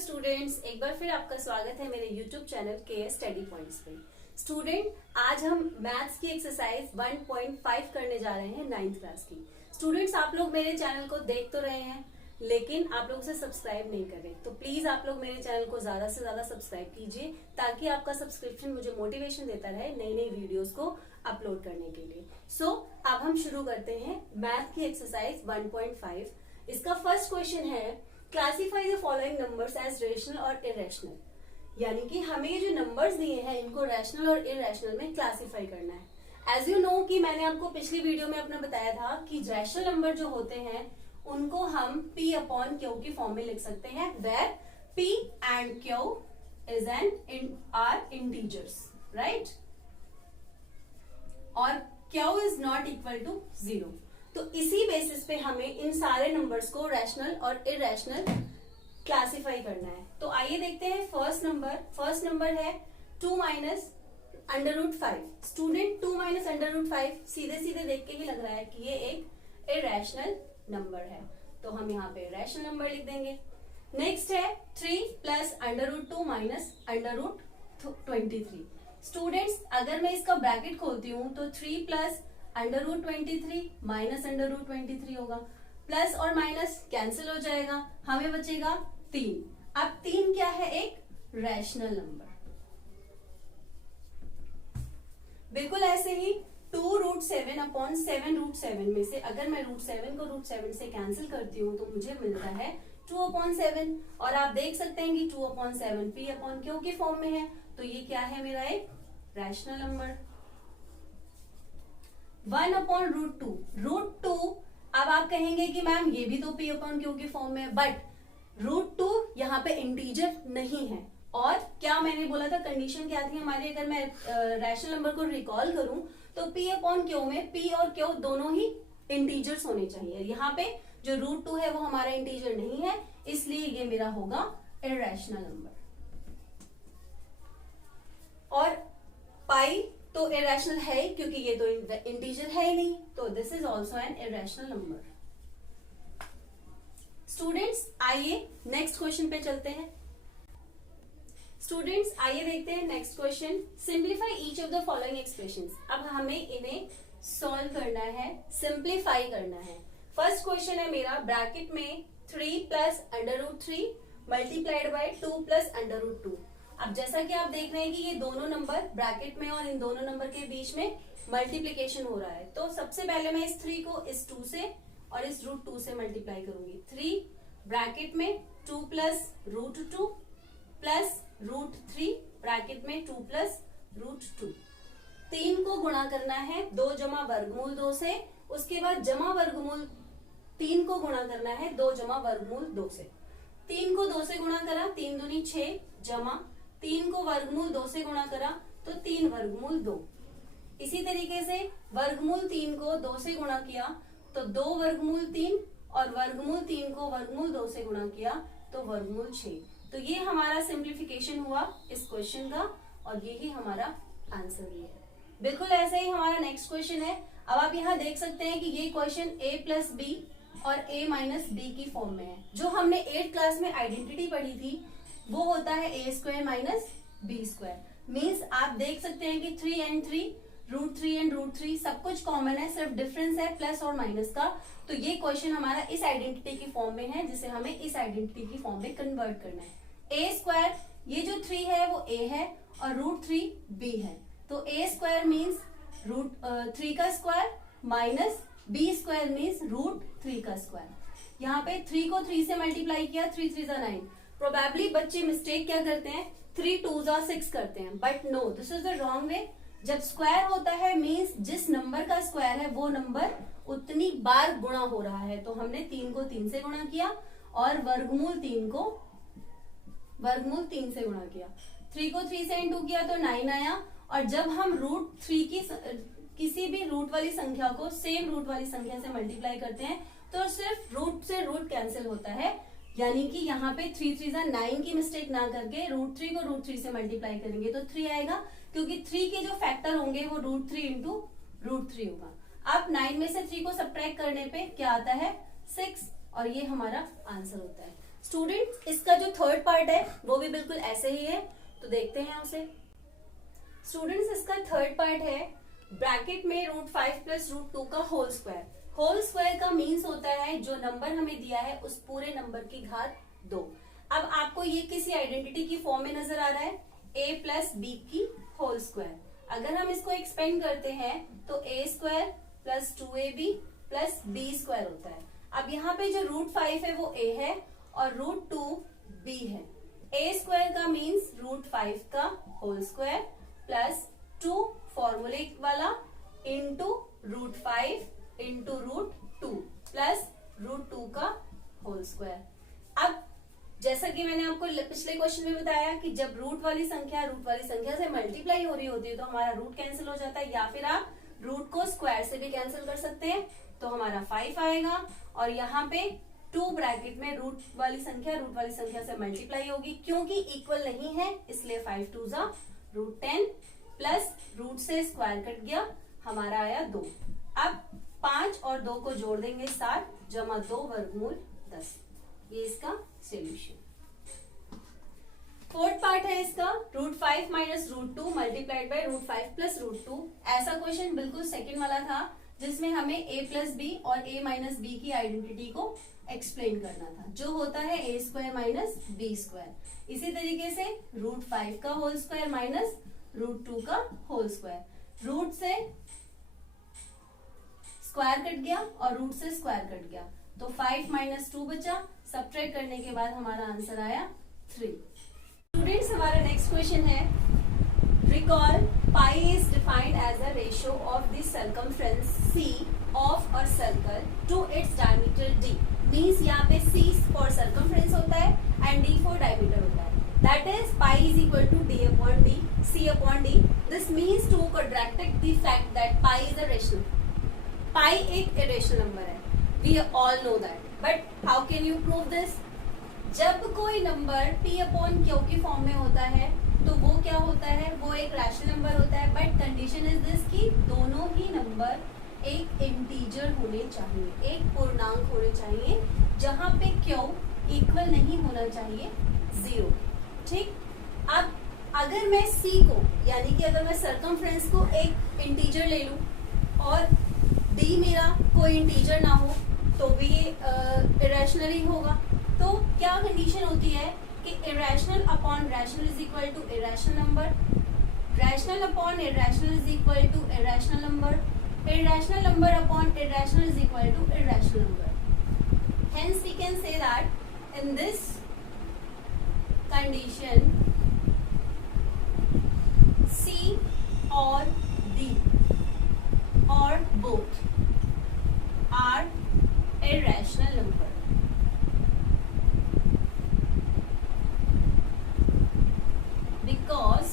Students, एक बार फिर आपका स्वागत है मेरे YouTube channel KS study points पे। स्टूडेंट, आज हम मैथ्स की एक्सरसाइज 1.5 करने जा रहे हैं 9th क्लास की। स्टूडेंट्स, आप लोग मेरे चैनल को देख तो रहे हैं लेकिन आप लोग उसे सब्सक्राइब नहीं कर रहे, तो प्लीज आप लोग मेरे चैनल को ज्यादा से ज्यादा सब्सक्राइब कीजिए ताकि आपका सब्सक्रिप्शन मुझे मोटिवेशन देता रहे नई नई वीडियोस को अपलोड करने के लिए। अब हम शुरू करते हैं मैथ की एक्सरसाइज 1.5। इसका फर्स्ट क्वेश्चन है, classify the following numbers as rational और इरेशनल। यानी कि हमें ये जो नंबर्स दिए हैं इनको रैशनल और इरेशनल में क्लासीफाई करना है। एज यू नो कि मैंने आपको पिछली वीडियो में अपना बताया था कि रैशनल नंबर जो होते हैं उनको हम P अपॉन Q की फॉर्म में लिख सकते हैं, where P and Q is are integers, right, और Q is not equal to 0। तो इसी बेसिस पे हमें इन सारे नंबर्स को रैशनल और इरेशनल क्लासिफाई करना है। तो आइए देखते हैं फर्स्ट नंबर है 2 minus under root 5। Student, 2 minus under root 5 सीधे सीधे देख के ही लग रहा है कि ये एक इरेशनल नंबर है, तो हम यहाँ पे रैशनल नंबर लिख देंगे। नेक्स्ट है 3 plus under root 2 minus under root 23। Students, अगर मैं इसका ब्रैकेट खोलती हूँ तो 3 plus under root 23 minus under root 23 होगा, प्लस और माइनस कैंसिल हो जाएगा, हमें बचेगा 3। अब 3 क्या है? एक रैशनल नंबर। बिल्कुल ऐसे ही 2 रूट 7 अपॉन 7 रूट 7 में से अगर मैं रूट 7 को रूट 7 से कैंसिल करती हूँ तो मुझे मिलता है 2 अपॉन 7। और आप देख सकते हैं कि 2 अपॉन 7 P अपॉन Q की फॉर्म में है, तो ये क्या है? मेरा एक रैशनल नंबर। 1 अपॉन रूट 2, अब आप कहेंगे कि मैम ये भी तो P अपॉन Q की फॉर्म में है, बट रूट 2 यहाँ पे इंटीजर नहीं है। और क्या मैंने बोला था, कंडीशन क्या थी हमारी? अगर मैं रैशनल नंबर को रिकॉल करूं तो P अपॉन Q में P और Q दोनों ही इंटीजर्स होने चाहिए। यहाँ पे जो रूट 2 है वो हमारा इंटीजर नहीं है, इसलिए ये मेरा होगा इरेशनल नंबर। और पाई तो इरेशनल है क्योंकि ये तो इंटीजर है ही नहीं, तो this is also an irrational number. Students, आइए नेक्स्ट क्वेश्चन पे चलते हैं। स्टूडेंट्स, आइए देखते हैं next question. Simplify each of the following expressions. अब हमें इन्हें सॉल्व करना है, सिंप्लीफाई करना है। फर्स्ट क्वेश्चन है मेरा, ब्रैकेट में 3 plus under root 3 multiplied by 2 plus under root 2। अब जैसा कि आप देख रहे हैं कि ये दोनों नंबर ब्रैकेट में और इन दोनों नंबर के बीच में मल्टीप्लीकेशन हो रहा है, तो सबसे पहले मैं इस 3 को इस 2 से और इस रूट 2 से मल्टीप्लाई करूंगी। 3 ब्रैकेट में 2 plus root 2 plus root 3 bracket में 2 प्लस रूट 2। 3 को गुणा करना है 2 जमा वर्गमूल 2 से, उसके बाद जमा वर्गमूल 3 को गुणा करना है 2 जमा वर्गमूल 2 से। 3 को 2 से गुणा करा, 3 दूनी 6, जमा 3 को वर्गमूल 2 से गुणा करा तो 3 वर्गमूल 2। इसी तरीके से वर्गमूल 3 को 2 से गुणा किया तो 2 वर्गमूल 3, और वर्गमूल 3 को वर्गमूल 2 से गुणा किया तो वर्गमूल 6। तो ये हमारा सिंप्लीफिकेशन हुआ इस क्वेश्चन का, और ये ही हमारा आंसर भी है। बिल्कुल ऐसे ही हमारा नेक्स्ट क्वेश्चन है। अब आप यहाँ देख सकते हैं कि ये क्वेश्चन a प्लस बी और a माइनस बी की फॉर्म में है। जो हमने 8th क्लास में आइडेंटिटी पढ़ी थी वो होता है a square minus B square. Means आप देख सकते हैं कि 3 एंड 3, रूट 3 एंड रूट 3 सब कुछ कॉमन है, सिर्फ डिफरेंस है प्लस और माइनस का। तो ये क्वेश्चन हमारा इस आइडेंटिटी की फॉर्म में है जिसे हमें इस आइडेंटिटी की फॉर्म में कन्वर्ट करना है। a स्क्वायर, ये जो 3 है वो a है और रूट 3 b है, तो a स्क्वायर मीन्स रूट 3 का square minus b square means root 3 का स्क्वायर। यहाँ पे 3 को 3 से मल्टीप्लाई किया, 3 3 9। प्रोबेबली बच्चे मिस्टेक क्या करते हैं, 3 2 6 करते हैं, but no, this is the wrong way. जब स्क्वायर होता है मीन्स जिस नंबर का स्क्वायर है वो नंबर उतनी बार गुणा हो रहा है। तो हमने 3 को 3 से गुणा किया और वर्गमूल 3 को वर्गमूल 3 से गुणा किया। 3 को 3 से इंटू किया तो 9 आया, और जब हम रूट 3 की किसी भी रूट वाली संख्या को सेम रूट वाली संख्या से मल्टीप्लाई करते हैं तो सिर्फ रूट से रूट कैंसिल होता है। यानी कि यहाँ पे 3 3 9 की मिस्टेक ना करके रूट 3 को रूट 3 से मल्टीप्लाई करेंगे तो 3 आएगा, क्योंकि 3 के जो फैक्टर होंगे वो रूट 3 इंटू रूट 3 होगा। अब 9 में से 3 को सब्ट्रैक्ट करने पे क्या आता है? 6, और ये हमारा आंसर होता है। स्टूडेंट इसका जो थर्ड पार्ट है वो भी बिल्कुल ऐसे ही है, तो देखते हैं उसे। स्टूडेंट्स इसका थर्ड पार्ट है ब्रैकेट में √5 + √2 का होल स्क्वायर। होल स्क्वायर का मीन्स होता है जो नंबर हमें दिया है उस पूरे नंबर की घात 2। अब आपको ये किसी आइडेंटिटी की फॉर्म में नजर आ रहा है, a + b की होल स्क्वायर। अगर हम इसको एक्सपेंड करते हैं तो a² + 2ab + b² होता है। अब यहाँ पे जो √5 है वो a है और √2 b है। a² का मीन्स √5 का होल स्क्वायर प्लस 2 फॉर्मूले वाला इंटू √5 इंटू √2 प्लस √2 का होल स्क्वायर। अब जैसा कि मैंने आपको पिछले क्वेश्चन में बताया कि जब रूट वाली संख्या से मल्टीप्लाई हो रही होती है तो हमारा रूट कैंसिल हो जाता है, या फिर आप रूट को स्क्वायर से भी कैंसिल कर सकते हैं, तो हमारा 5 आएगा। और यहाँ पे 2 ब्रैकेट में रूट वाली संख्या से मल्टीप्लाई होगी, क्योंकि इक्वल नहीं है इसलिए 5 2 √10 प्लस रूट से स्क्वायर कट गया, हमारा आया 2। अब 5 और 2 को जोड़ देंगे 7 जमा 2 वर्गमूल 10। ये इसका सॉल्यूशन। फोर्थ पार्ट है इसका √5 - √2 मल्टीप्लाइड बाय √5 + √2। ऐसा क्वेश्चन बिल्कुल सेकंड वाला था जिसमें हमें a + b और a - b की आइडेंटिटी को एक्सप्लेन करना था, जो होता है a² - b²। इसी तरीके से √5 का होल स्क्वायर माइनस √2 का होल स्क्वायर। रूट से स्क्वायर कट गया और रूट से स्क्वायर कट गया, तो 5 - 2 बचा। सब्ट्रैक्ट करने के बाद हमारा आंसर आया 3। स्टूडेंट्स हमारा नेक्स्ट क्वेश्चन है, recall pi is defined as a ratio of the circumference c of a circle to its diameter d। Means यहाँ पे c फॉर सर्कमफ्रेंस होता है एंड d फॉर डायमीटर होता है। That is pi is equal to d/d c/d। This means to contract the fact that pi is a rational. Pi एक irrational number है, we all know that, but how can you prove this? जब कोई number p/q की form में होता है तो वो क्या होता है, वो एक रैशनल नंबर होता है, बट कंडीशन इज दिस कि दोनों ही नंबर एक इंटीजर होने चाहिए, एक पूर्णांक होने चाहिए, जहां पे q इक्वल नहीं होना चाहिए 0। ठीक, अब अगर मैं c को यानी कि अगर मैं सर्कमफ्रेंस को एक इंटीजर ले लूं और d मेरा कोई इंटीजर ना हो तो भी ये इरेशनल ही होगा। तो क्या कंडीशन होती है कि irrational upon rational is equal to irrational number, rational upon irrational is equal to irrational number, irrational number upon irrational is equal to irrational number. Hence we can say that in this condition C और D or both are irrational number। Because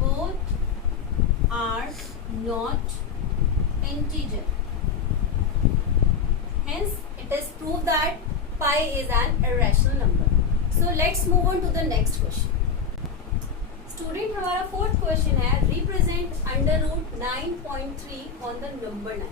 both are not integer, hence it is proved that pi is an irrational number। So let's move on to the next question। Student हमारा fourth question है, represent √9.3 on the number 9।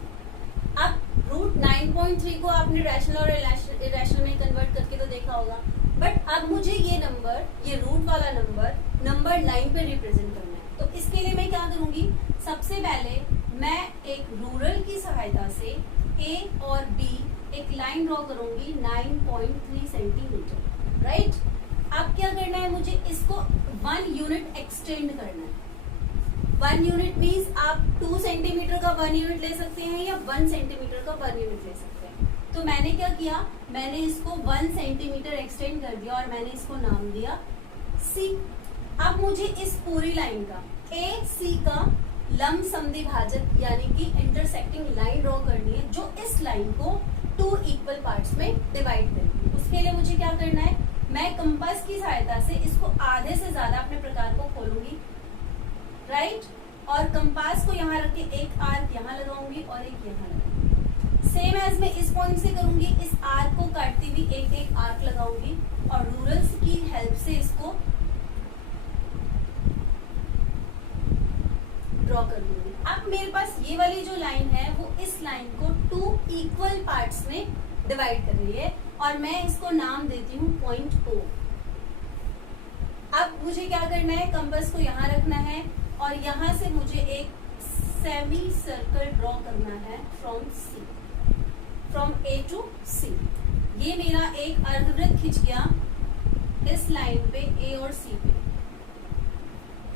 अब √9.3 को आपने rational और irrational में convert करके तो देखा होगा, बट अब मुझे ये नंबर, ये रूट वाला नंबर 9 पे रिप्रेजेंट करना है। तो इसके लिए मैं क्या करूंगी, सबसे पहले मैं एक रूलर की सहायता से a और b एक लाइन ड्रॉ करूंगी 9.3 सेंटीमीटर, राइट। अब क्या करना है, मुझे इसको 1 यूनिट एक्सटेंड करना है। 1 यूनिट मीन्स आप 2 सेंटीमीटर का 1 यूनिट ले सकते हैं या 1 सेंटीमीटर का 1 यूनिट ले सकते हैं। तो मैंने क्या किया, मैंने इसको 1 सेंटीमीटर एक्सटेंड कर दिया और मैंने इसको नाम दिया C। अब मुझे इस पूरी लाइन का AC का लंब समद्विभाजक यानी कि इंटरसेक्टिंग लाइन ड्रॉ करनी है, जो इस लाइन को 2 इक्वल पार्ट्स में डिवाइड करेगी। उसके लिए मुझे क्या करना है, मैं कंपास की सहायता से इसको आधे से ज्यादा अपने प्रकार को खोलूंगी, राइट, और कंपास को यहाँ रख के एक आर्क यहाँ लगाऊंगी और एक यहाँ लगाऊंगी। सेम एज मैं इस पॉइंट से करूंगी, इस आर्क को काटती हुई एक एक आर्क लगाऊंगी और रूलर्स की हेल्प से इसको ड्रॉ कर दूंगी। अब मेरे पास ये वाली जो लाइन है वो इस लाइन को 2 इक्वल पार्ट्स में डिवाइड कर रही है और मैं इसको नाम देती हूँ पॉइंट O। अब मुझे क्या करना है, कंपास को यहाँ रखना है और यहाँ से मुझे एक सेमी सर्कल ड्रॉ करना है फ्रॉम A to C। ये मेरा एक अर्धवृत्त खिंच गया इस लाइन पे A और C पे,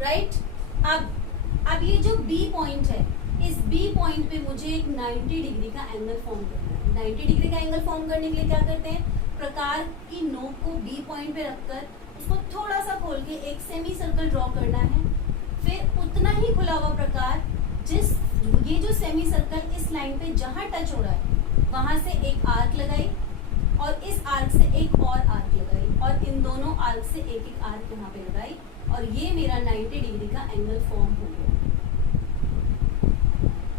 राइट। अब ये जो B पॉइंट है, इस B पॉइंट पे मुझे एक 90 डिग्री का एंगल फॉर्म करना है। 90 डिग्री का एंगल फॉर्म करने के लिए क्या करते हैं, प्रकार की नोक को B पॉइंट पे रखकर उसको थोड़ा सा खोल के एक सेमी सर्कल ड्रॉ करना है। फिर उतना ही खुला हुआ प्रकार ये जो सेमी सर्कल इस लाइन पे जहां टच हो रहा है वहां से एक आर्क लगाई और इस आर्क से एक और आर्क लगाई और इन दोनों आर्क से एक एक आर्क यहाँ पे लगाई और ये मेरा 90 डिग्री का एंगल फॉर्म हो गया।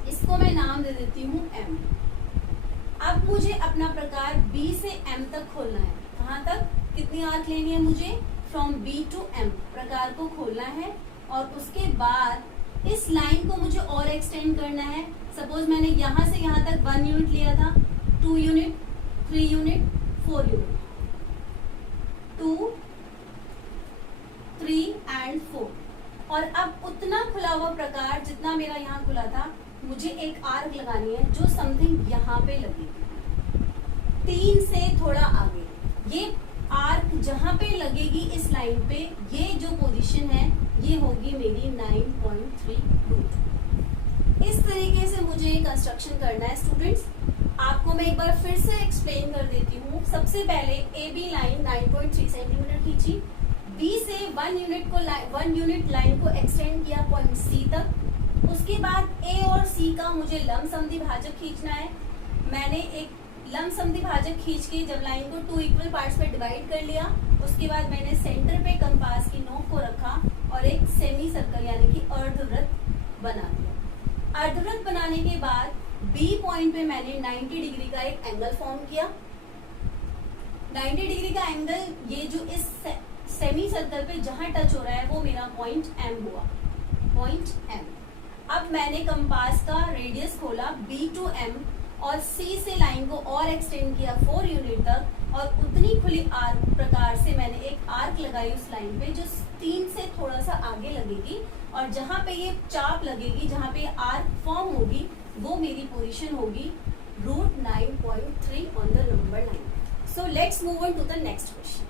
इसको मैं नाम दे देती हूँ M। अब मुझे अपना प्रकार B से M तक खोलना है। कहाँ तक, कितनी आर्क लेनी है मुझे, फ्रॉम B to M प्रकार को खोलना है और उसके बाद इस लाइन को मुझे और एक्सटेंड करना है। सपोज मैंने यहाँ से यहाँ तक 1 यूनिट लिया था, 2 यूनिट, 3 यूनिट, 4 यूनिट, 2, 3 एंड 4 और अब उतना खुला हुआ प्रकार जितना मेरा यहाँ खुला था मुझे एक आर्क लगानी है जो समथिंग यहाँ पे लगेगी 3 से थोड़ा आगे। ये आर्क जहां पे लगेगी इस लाइन पे, ये जो पोजीशन है ये होगी मेरी 9.3 रूट। इस तरीके से मुझे कंस्ट्रक्शन करना है स्टूडेंट्स। आपको मैं एक बार फिर से एक्सप्लेन कर देती हूँ। सबसे पहले AB लाइन 9.3 सेंटीमीटर खींची, B से 1 यूनिट लाइन को एक्सटेंड किया पॉइंट C तक। उसके बाद A और C का मुझे लंब समद्विभाजक खींचना है। मैंने एक लंब समद्विभाजक खींच के जब लाइन को 2 इक्वल पार्ट्स में डिवाइड कर लिया, उसके बाद मैंने सेंटर पे कंपास की नोक को रखा और एक सेमी सर्कल यानी कि अर्धवृत्त बना दिया। अर्धवृत्त बनाने के बाद B पॉइंट पे मैंने 90 डिग्री का एक एंगल फॉर्म किया। 90 डिग्री का एंगल ये जो इस सेमी सर्कल पे जहां टच हो रहा है वो मेरा पॉइंट M हुआ, पॉइंट M। अब मैंने कंपास का रेडियस खोला B to M और C से लाइन को और एक्सटेंड किया 4 यूनिट तक और उतनी खुली आर्क प्रकार से मैंने एक आर्क लगाई उस लाइन पे जो 3 से थोड़ा सा आगे लगेगी और जहां पे ये चाप लगेगी, जहां पे आर्क फॉर्म होगी, वो मेरी पोजीशन होगी root 9.3 on the number line. So let's move on to the next question.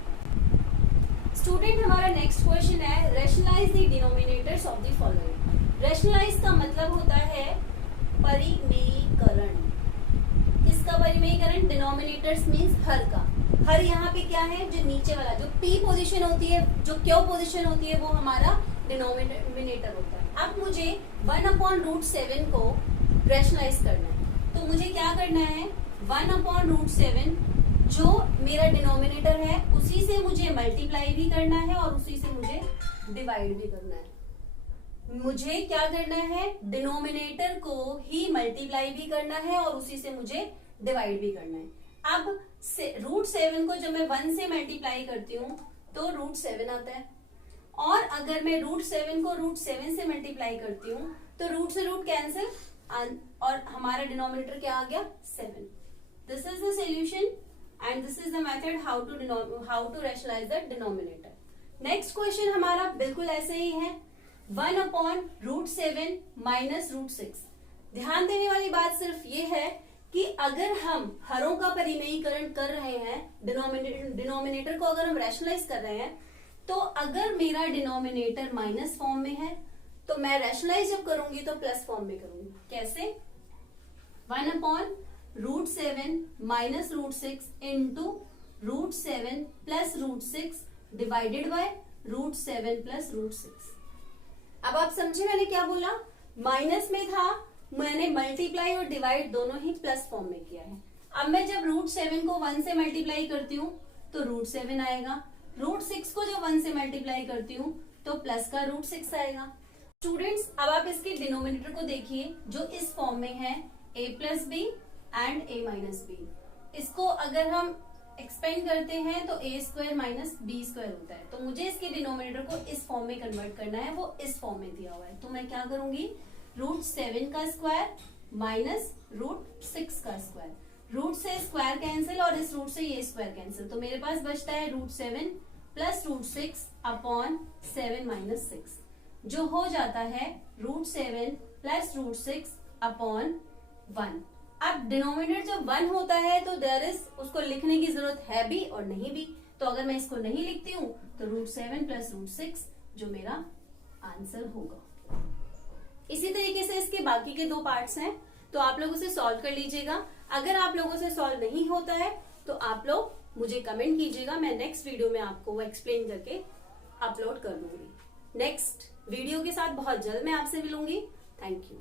Student, हमारा नेक्स्ट क्वेश्चन है rationalise the denominators of the following. Rationalise का मतलब होता है परिमेयीकरण। इसका परिमेयीकरण, डिनोमिनेटर्स मींस हर का। हर यहाँ पे क्या है, जो नीचे वाला जो P पोजीशन होती है, जो Q पोजीशन होती है, वो हमारा डिनोमिनेटर होता है। अब मुझे 1/√7 को रैशनलाइज करना है, तो मुझे क्या करना है, 1/√7 जो मेरा डिनोमिनेटर है उसी से मुझे मल्टीप्लाई भी करना है और उसी से मुझे डिवाइड भी करना है। मुझे क्या करना है, डिनोमिनेटर को ही मल्टीप्लाई भी करना है और उसी से मुझे डिवाइड भी करना है। अब √7 को जब मैं 1 से मल्टीप्लाई करती हूँ तो √7 आता है और अगर मैं √7 को √7 से मल्टीप्लाई करती हूँ तो रूट से रूट कैंसिल और हमारा डिनोमिनेटर क्या आ गया, 7। This is the solution and this is the method how to rationalise the denominator. Next question हमारा बिल्कुल ऐसे ही है, 1/√7 माइनस √6। ध्यान देने वाली बात सिर्फ ये है कि अगर हम हरों का परिमेयीकरण कर रहे हैं, डिनोमिनेटर को अगर हम रैशनलाइज कर रहे हैं, तो अगर मेरा डिनोमिनेटर माइनस फॉर्म में है तो मैं रैशनलाइज जब करूंगी तो प्लस फॉर्म में करूंगी। कैसे, 1/√7 minus √6 into √7 plus √6 divided by √7 plus √6। अब आप समझे मैंने क्या बोला, माइनस में था, मैंने मल्टीप्लाई और डिवाइड दोनों ही प्लस फॉर्म में किया है। अब मैं जब √7 को 1 से मल्टीप्लाई करती हूँ तो √7 आएगा, √6 को जब 1 से मल्टीप्लाई करती हूँ तो प्लस का √6 आएगा। स्टूडेंट्स, अब आप इसके डिनोमिनेटर को देखिए जो इस फॉर्म में है, a plus B and a minus B. इसको अगर हम एक्सपेंड करते हैं तो a² माइनस b² होता है। तो मुझे इसके डिनोमिनेटर को इस फॉर्म में कन्वर्ट करना है, वो इस फॉर्म में दिया हुआ है। तो मैं क्या करूंगी, √7 का स्क्वायर माइनस √6 का स्क्वायर। रूट से स्क्वायर कैंसिल और इस रूट से ये स्क्वायर कैंसिल, तो मेरे पास बचता है √7 प्लस √6 अपॉन 7 माइनस 6, जो हो जाता है √7 प्लस √6 अपॉन 1। अब डिनोमिनेटर जब 1 होता है तो देयर इज, उसको लिखने की जरूरत है भी और नहीं भी, तो अगर मैं इसको नहीं लिखती हूं तो √7 प्लस √6 जो मेरा आंसर होगा। इसी तरीके से इसके बाकी के 2 पार्ट्स हैं, तो आप लोग उसे सॉल्व कर लीजिएगा। अगर आप लोगों से सॉल्व नहीं होता है तो आप लोग मुझे कमेंट कीजिएगा, मैं नेक्स्ट वीडियो में आपको वो एक्सप्लेन करके अपलोड कर दूंगी। नेक्स्ट वीडियो के साथ बहुत जल्द मैं आपसे मिलूंगी। Thank you.